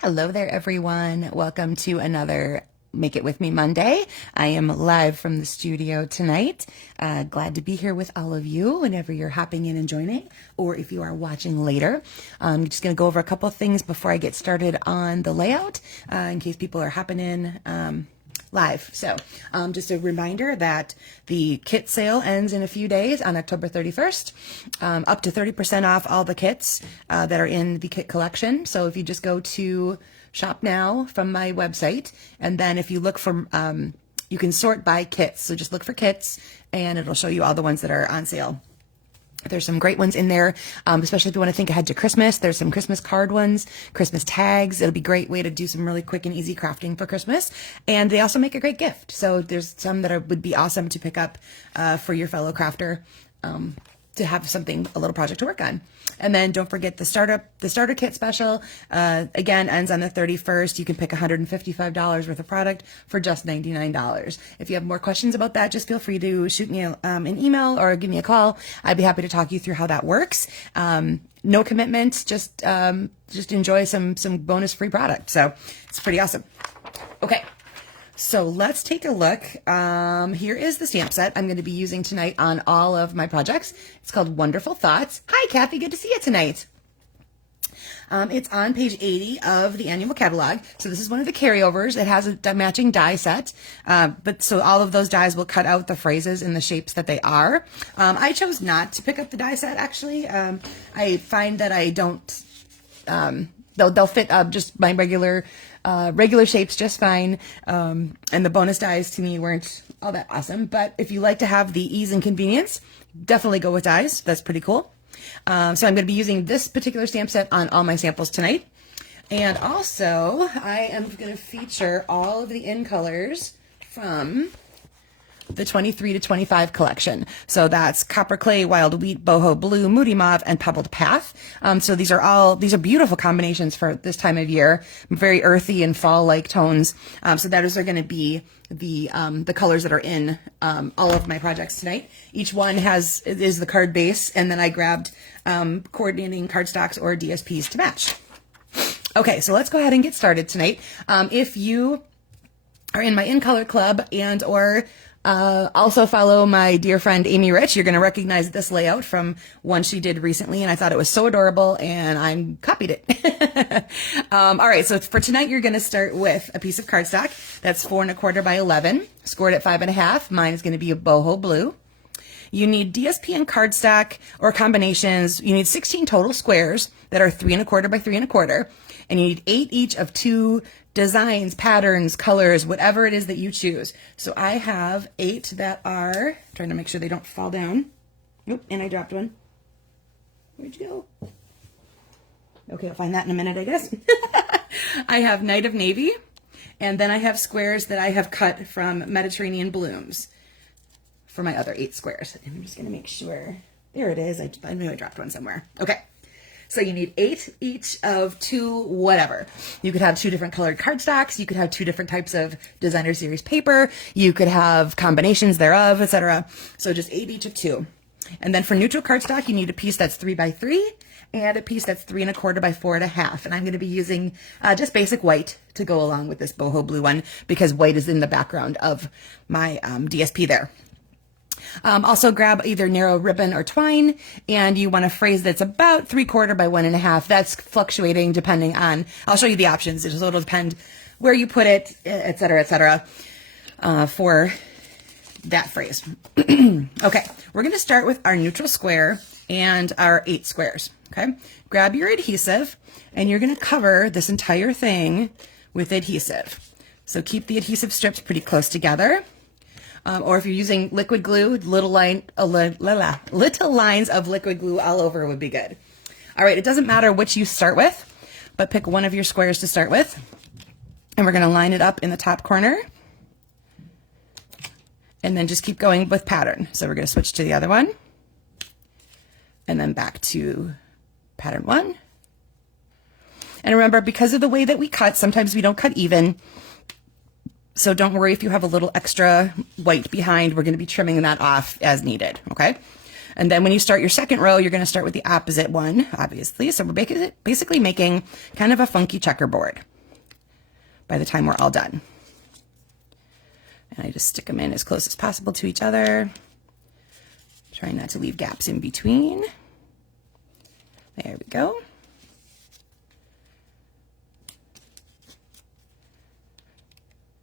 Hello there, everyone. Welcome to another Make It With Me Monday. I am live from the studio tonight. Glad to be here with all of you whenever you're hopping in and joining, or if you are watching later. I'm just going to go over a couple things before I get started on the layout, in case people are hopping in live. So just a reminder that the kit sale ends in a few days on October 31st, up to 30% off all the kits that are in the kit collection. So if you just go to shop now from my website, and then if you look for, you can sort by kits. So just look for kits and it'll show you all the ones that are on sale. There's some great ones in there, especially if you want to think ahead to Christmas. There's some Christmas card ones, Christmas tags. It'll be a great way to do some really quick and easy crafting for Christmas. And they also make a great gift. So there's some that would be awesome to pick up for your fellow crafter to have something, a little project to work on. And then don't forget the starter kit special, again, ends on the 31st. You can pick $155 worth of product for just $99. If you have more questions about that, just feel free to shoot me an email or give me a call. I'd be happy to talk you through how that works. No commitment, just enjoy some bonus free product. So it's pretty awesome. Okay. So let's take a look. Here is the stamp set I'm going to be using tonight on all of my projects. It's called Wonderful Thoughts. Hi, Kathy. Good to see you tonight. It's on page 80 of the annual catalog. So this is one of the carryovers. It has a matching die set. But so all of those dies will cut out the phrases in the shapes that they are. I chose not to pick up the die set, actually. I find that I don't, they'll fit just my regular shapes just fine. And the bonus dies to me weren't all that awesome. But if you like to have the ease and convenience, definitely go with dies. That's pretty cool. So I'm going to be using this particular stamp set on all my samples tonight. And also, I am going to feature all of the in colors from the 23 to 25 collection. So that's Copper Clay, Wild Wheat, Boho Blue, Moody Mauve, and Pebbled Path. So these are beautiful combinations for this time of year, very earthy and fall-like tones. So those are going to be the colors that are in all of my projects tonight. Each one is the card base, and then I grabbed coordinating cardstocks or DSPs to match. Okay, so let's go ahead and get started tonight. If you are in my In Color Club or also follow my dear friend Amy Rich, you're going to recognize this layout from one she did recently, and I thought it was so adorable, and I copied it. All right, so for tonight, you're going to start with a piece of cardstock that's 4 1/4 by 11, scored at 5 1/2. Mine is going to be a boho blue. You need DSP and cardstock or combinations. You need 16 total squares that are 3 1/4 by 3 1/4, and you need 8 each of 2 designs, patterns, colors, whatever it is that you choose. So I have 8 that are, trying to make sure they don't fall down. Nope, and I dropped one. Where'd you go? Okay, I'll find that in a minute, I guess. I have Night of Navy, and then I have squares that I have cut from Mediterranean Blooms for my other 8 squares. And I'm just gonna make sure, there it is. I knew I dropped one somewhere. Okay. So you need 8 each of 2 whatever. You could have 2 different colored cardstocks. You could have 2 different types of designer series paper. You could have combinations thereof, etc. So just 8 each of 2. And then for neutral cardstock, you need a piece that's 3 by 3 and a piece that's 3 1/4 by 4 1/2. And I'm going to be using just basic white to go along with this boho blue one because white is in the background of my DSP there. Also grab either narrow ribbon or twine, and you want a phrase that's about 3/4 by 1 1/2. That's fluctuating depending on, I'll show you the options. So it'll depend where you put it, et cetera, for that phrase. Okay, we're going to start with our neutral square and our 8 squares. Okay, grab your adhesive, and you're going to cover this entire thing with adhesive. So keep the adhesive strips pretty close together. Or if you're using liquid glue, little lines of liquid glue all over would be good. All right, it doesn't matter which you start with, but pick one of your squares to start with. And we're going to line it up in the top corner. And then just keep going with pattern. So we're going to switch to the other one. And then back to pattern 1. And remember, because of the way that we cut, sometimes we don't cut even. So don't worry if you have a little extra white behind. We're going to be trimming that off as needed, okay? And then when you start your second row, you're going to start with the opposite one, obviously. So we're basically making kind of a funky checkerboard by the time we're all done. And I just stick them in as close as possible to each other, trying not to leave gaps in between. There we go.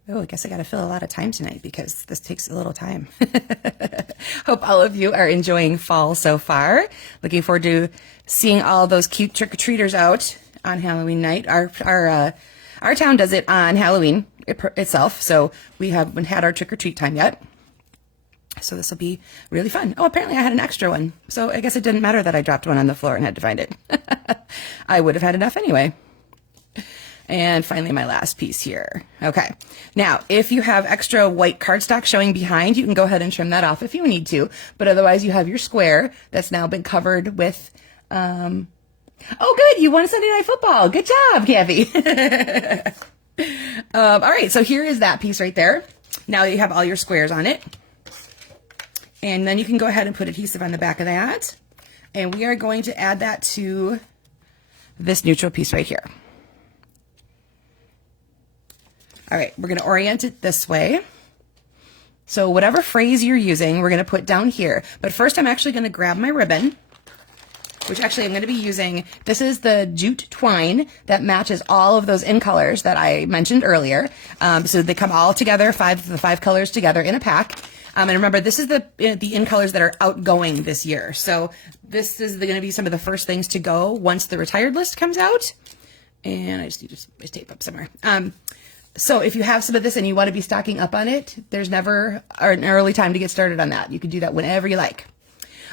Oh, I guess I got to fill a lot of time tonight because this takes a little time. Hope all of you are enjoying fall so far. Looking forward to seeing all those cute trick-or-treaters out on Halloween night. Our town does it on Halloween itself, so we haven't had our trick-or-treat time yet. So this will be really fun. Oh, apparently I had an extra one, so I guess it didn't matter that I dropped one on the floor and had to find it. I would have had enough anyway. And finally, my last piece here. Okay. Now, if you have extra white cardstock showing behind, you can go ahead and trim that off if you need to. But otherwise, you have your square that's now been covered with, oh, good. You won Sunday Night Football. Good job, Kathy. All right. So here is that piece right there. Now you have all your squares on it. And then you can go ahead and put adhesive on the back of that. And we are going to add that to this neutral piece right here. All right, we're going to orient it this way. So whatever phrase you're using, we're going to put down here. But first, I'm actually going to grab my ribbon, which actually I'm going to be using. This is the jute twine that matches all of those in colors that I mentioned earlier. So they come all together, the five colors together in a pack. And remember, this is the in colors that are outgoing this year. So this is going to be some of the first things to go once the retired list comes out. And I just need to tape up somewhere. So if you have some of this and you want to be stocking up on it, there's never an early time to get started on that. You can do that whenever you like.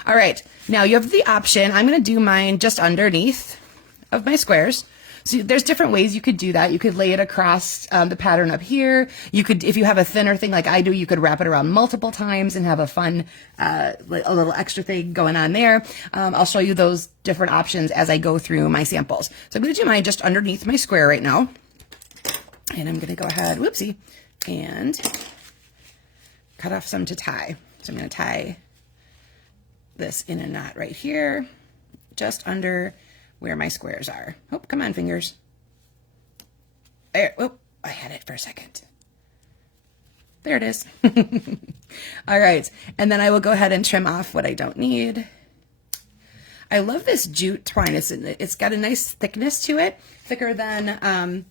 All right. Now you have the option. I'm going to do mine just underneath of my squares. So there's different ways you could do that. You could lay it across the pattern up here. You could, if you have a thinner thing like I do, you could wrap it around multiple times and have a fun, a little extra thing going on there. I'll show you those different options as I go through my samples. So I'm going to do mine just underneath my square right now. And I'm going to go ahead, whoopsie, and cut off some to tie. So I'm going to tie this in a knot right here, just under where my squares are. Oh, come on, fingers. There, oh, I had it for a second. There it is. All right, and then I will go ahead and trim off what I don't need. I love this jute twine. It's got a nice thickness to it, thicker than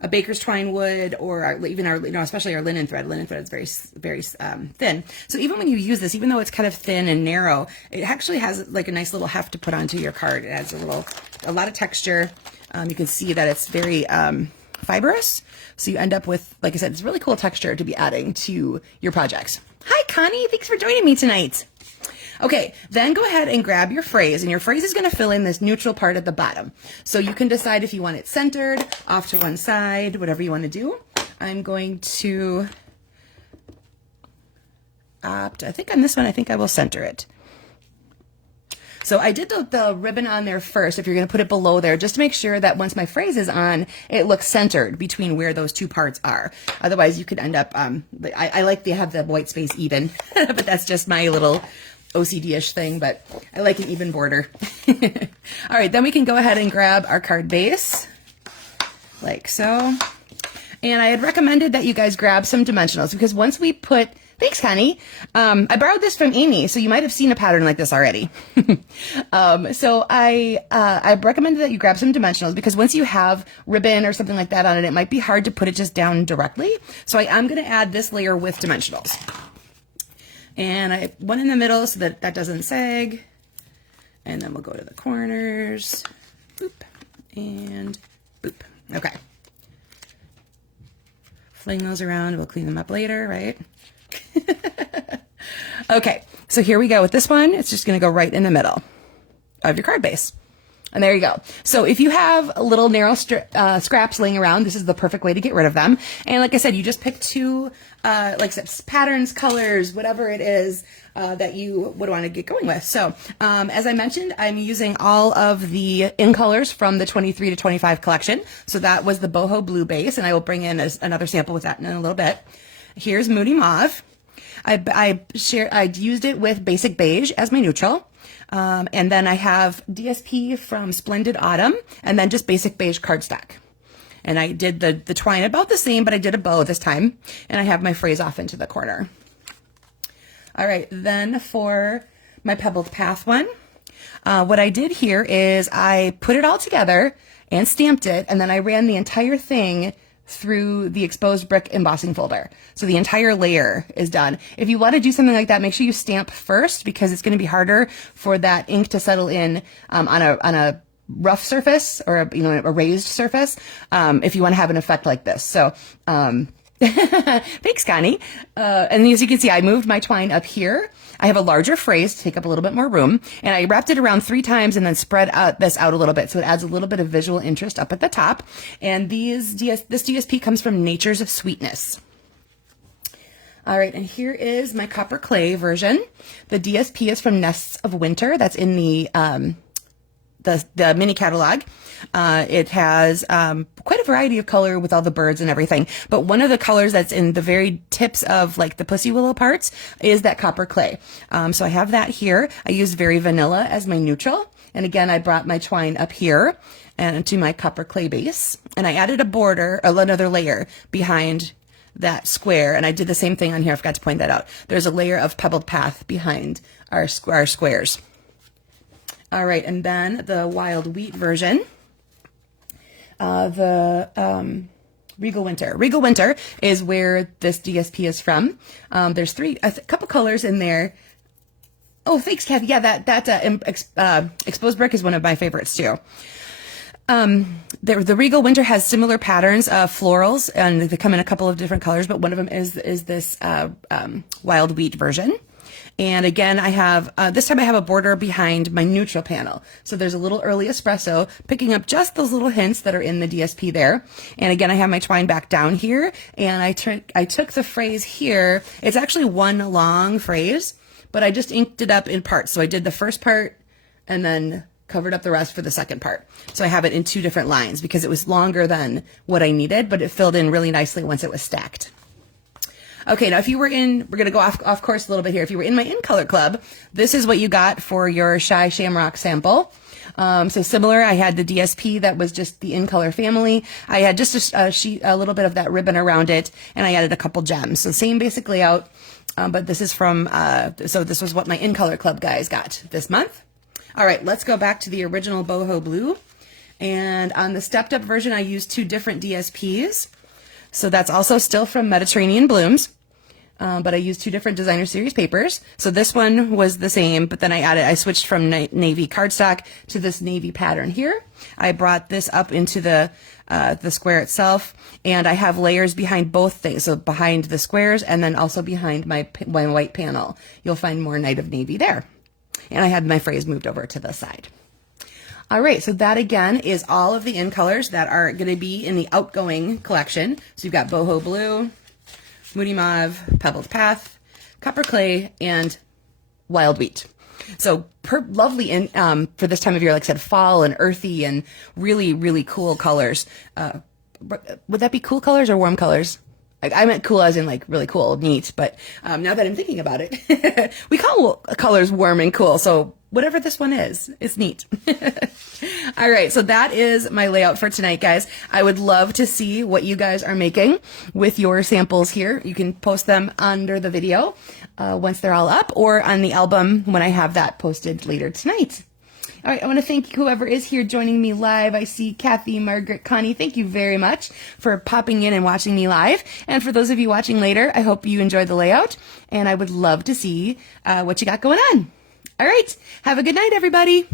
a baker's twine wood, or even our, especially our linen thread. Linen thread is very, very thin. So even when you use this, even though it's kind of thin and narrow, it actually has like a nice little heft to put onto your card. It adds a lot of texture. You can see that it's very fibrous. So you end up with, like I said, it's really cool texture to be adding to your projects. Hi, Connie. Thanks for joining me tonight. Okay, then go ahead and grab your phrase, and your phrase is going to fill in this neutral part at the bottom. So you can decide if you want it centered, off to one side, whatever you want to do. I'm going to opt, I think on this one, I think I will center it. So I did the ribbon on there first, if you're going to put it below there, just to make sure that once my phrase is on, it looks centered between where those two parts are. Otherwise, you could end up, I like to have the white space even, but that's just my little OCD-ish thing, but I like an even border. All right, then we can go ahead and grab our card base, like so. And I had recommended that you guys grab some dimensionals, because once we put, thanks, Connie. I borrowed this from Amy, so you might have seen a pattern like this already. So I recommended that you grab some dimensionals, because once you have ribbon or something like that on it, it might be hard to put it just down directly. So I am going to add this layer with dimensionals. And I have one in the middle so that that doesn't sag. And then we'll go to the corners. Boop. And boop. Okay. Fling those around. We'll clean them up later, right? Okay. So here we go with this one. It's just going to go right in the middle of your card base. And there you go. So if you have little narrow scraps laying around, this is the perfect way to get rid of them. And like I said, you just pick two, like patterns, colors, whatever it is that you would want to get going with. So as I mentioned, I'm using all of the in colors from the 23 to 25 collection. So that was the boho blue base, and I will bring in another sample with that in a little bit. Here's Moody Mauve. I used it with basic beige as my neutral. And then I have DSP from Splendid Autumn, and then just basic beige cardstock. And I did the twine about the same, but I did a bow this time. And I have my phrase off into the corner. All right, then for my Pebbled Path one, what I did here is I put it all together and stamped it, and then I ran the entire thing through the exposed brick embossing folder. So the entire layer is done. If you want to do something like that, make sure you stamp first, because it's going to be harder for that ink to settle in on a rough surface, or a raised surface, if you want to have an effect like this. So thanks, Connie. And as you can see, I moved my twine up here. I have a larger phrase to take up a little bit more room, and I wrapped it around 3 times and then spread this out a little bit, so it adds a little bit of visual interest up at the top. And this DSP comes from Natures of Sweetness. All right, and here is my copper clay version. The DSP is from Nests of Winter. That's in the mini catalog. It has quite a variety of color with all the birds and everything, but one of the colors that's in the very tips of like the pussy willow parts is that copper clay. So I have that here. I used Very Vanilla as my neutral, and again I brought my twine up here and to my copper clay base, and I added a border, another layer behind that square, and I did the same thing on here. I forgot to point that out. There's a layer of Pebbled Path behind our squares. All right, and then the Wild Wheat version, the Regal Winter. Regal Winter is where this DSP is from. There's a couple colors in there. Oh, thanks, Kathy. Yeah, that exposed brick is one of my favorites too. The Regal Winter has similar patterns of florals, and they come in a couple of different colors, but one of them is this Wild Wheat version. And again, I have, this time I have a border behind my neutral panel. So there's a little early espresso, picking up just those little hints that are in the DSP there. And again, I have my twine back down here, and I took the phrase here. It's actually one long phrase, but I just inked it up in parts. So I did the first part and then covered up the rest for the second part. So I have it in 2 different lines because it was longer than what I needed, but it filled in really nicely once it was stacked. Okay, now if you were we're going to go off course a little bit here. If you were in my In Color Club, this is what you got for your Shy Shamrock sample. So similar, I had the DSP that was just the In Color family. I had just a little bit of that ribbon around it, and I added a couple gems. So same basic layout, but this is from, so this was what my In Color Club guys got this month. All right, let's go back to the original Boho Blue. And on the stepped up version, I used 2 different DSPs. So that's also still from Mediterranean Blooms, but I used 2 different designer series papers. So this one was the same, but then I switched from navy cardstock to this navy pattern here. I brought this up into the square itself, and I have layers behind both things. So behind the squares and then also behind my white panel. You'll find more Night of Navy there. And I had my phrase moved over to the side. All right, so that again is all of the in colors that are going to be in the outgoing collection. So you've got Boho Blue, Moody Mauve, Pebbled Path, Copper Clay, and Wild Wheat. So lovely for this time of year, like I said, fall and earthy and really, really cool colors. Would that be cool colors or warm colors? I meant cool as in like really cool, neat, but now that I'm thinking about it, we call colors warm and cool, so whatever this one is, it's neat. All right, so that is my layout for tonight, guys. I would love to see what you guys are making with your samples here. You can post them under the video once they're all up, or on the album when I have that posted later tonight. All right, I want to thank whoever is here joining me live. I see Kathy, Margaret, Connie. Thank you very much for popping in and watching me live. And for those of you watching later, I hope you enjoyed the layout, and I would love to see what you got going on. All right, have a good night, everybody.